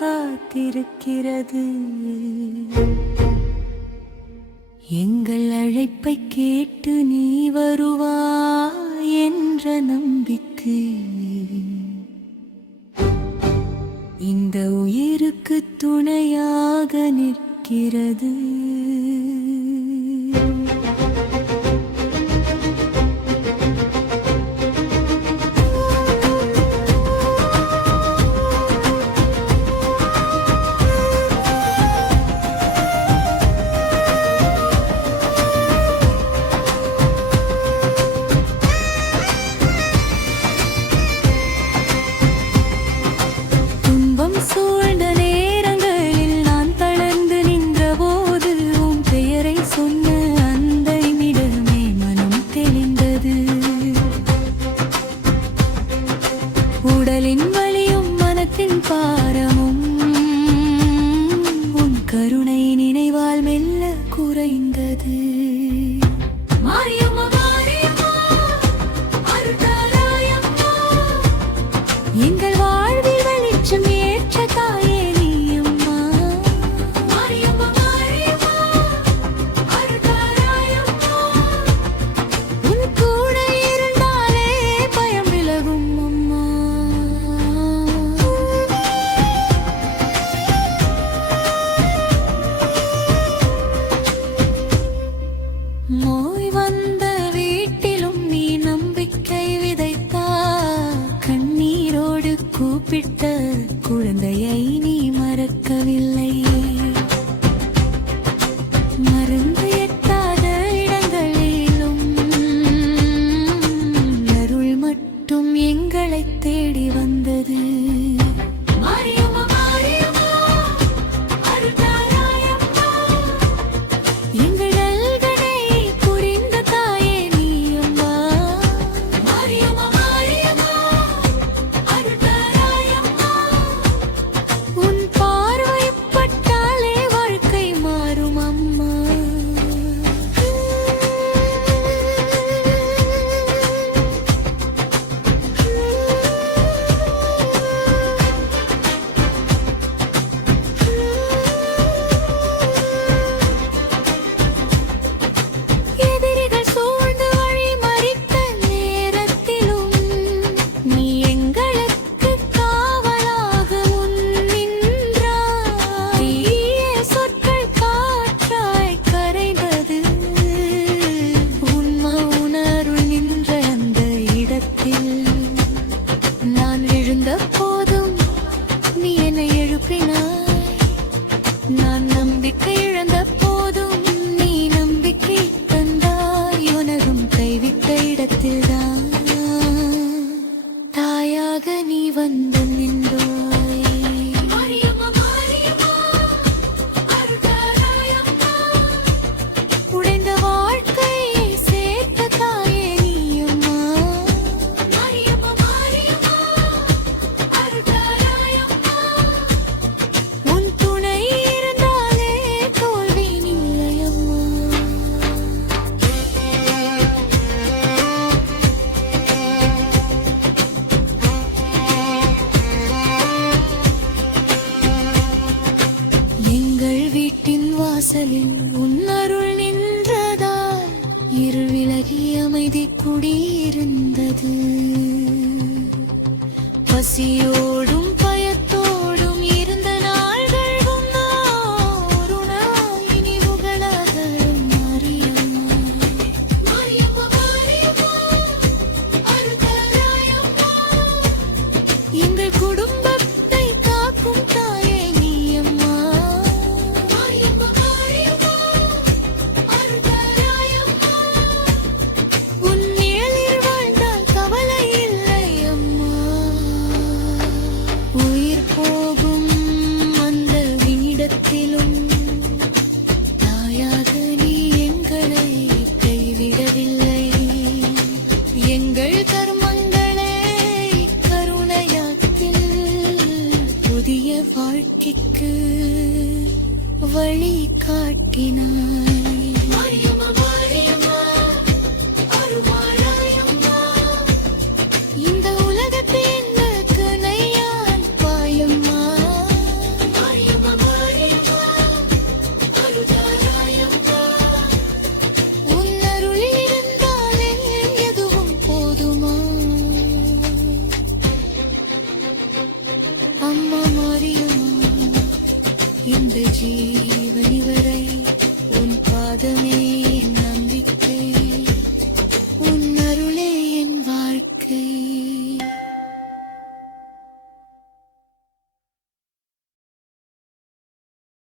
காத்திருக்கிறது. எங்கள் அழைப்பை கேட்டு நீ வருவா என்ற நம்பிக்கை. இந்த உயிருக்கு துணையாக நிற்கிறது. குறைந்தது. மருந்து கொண்ட போ அமைதி குடியிருந்தது. பசியோடும் கை காட்டினாய்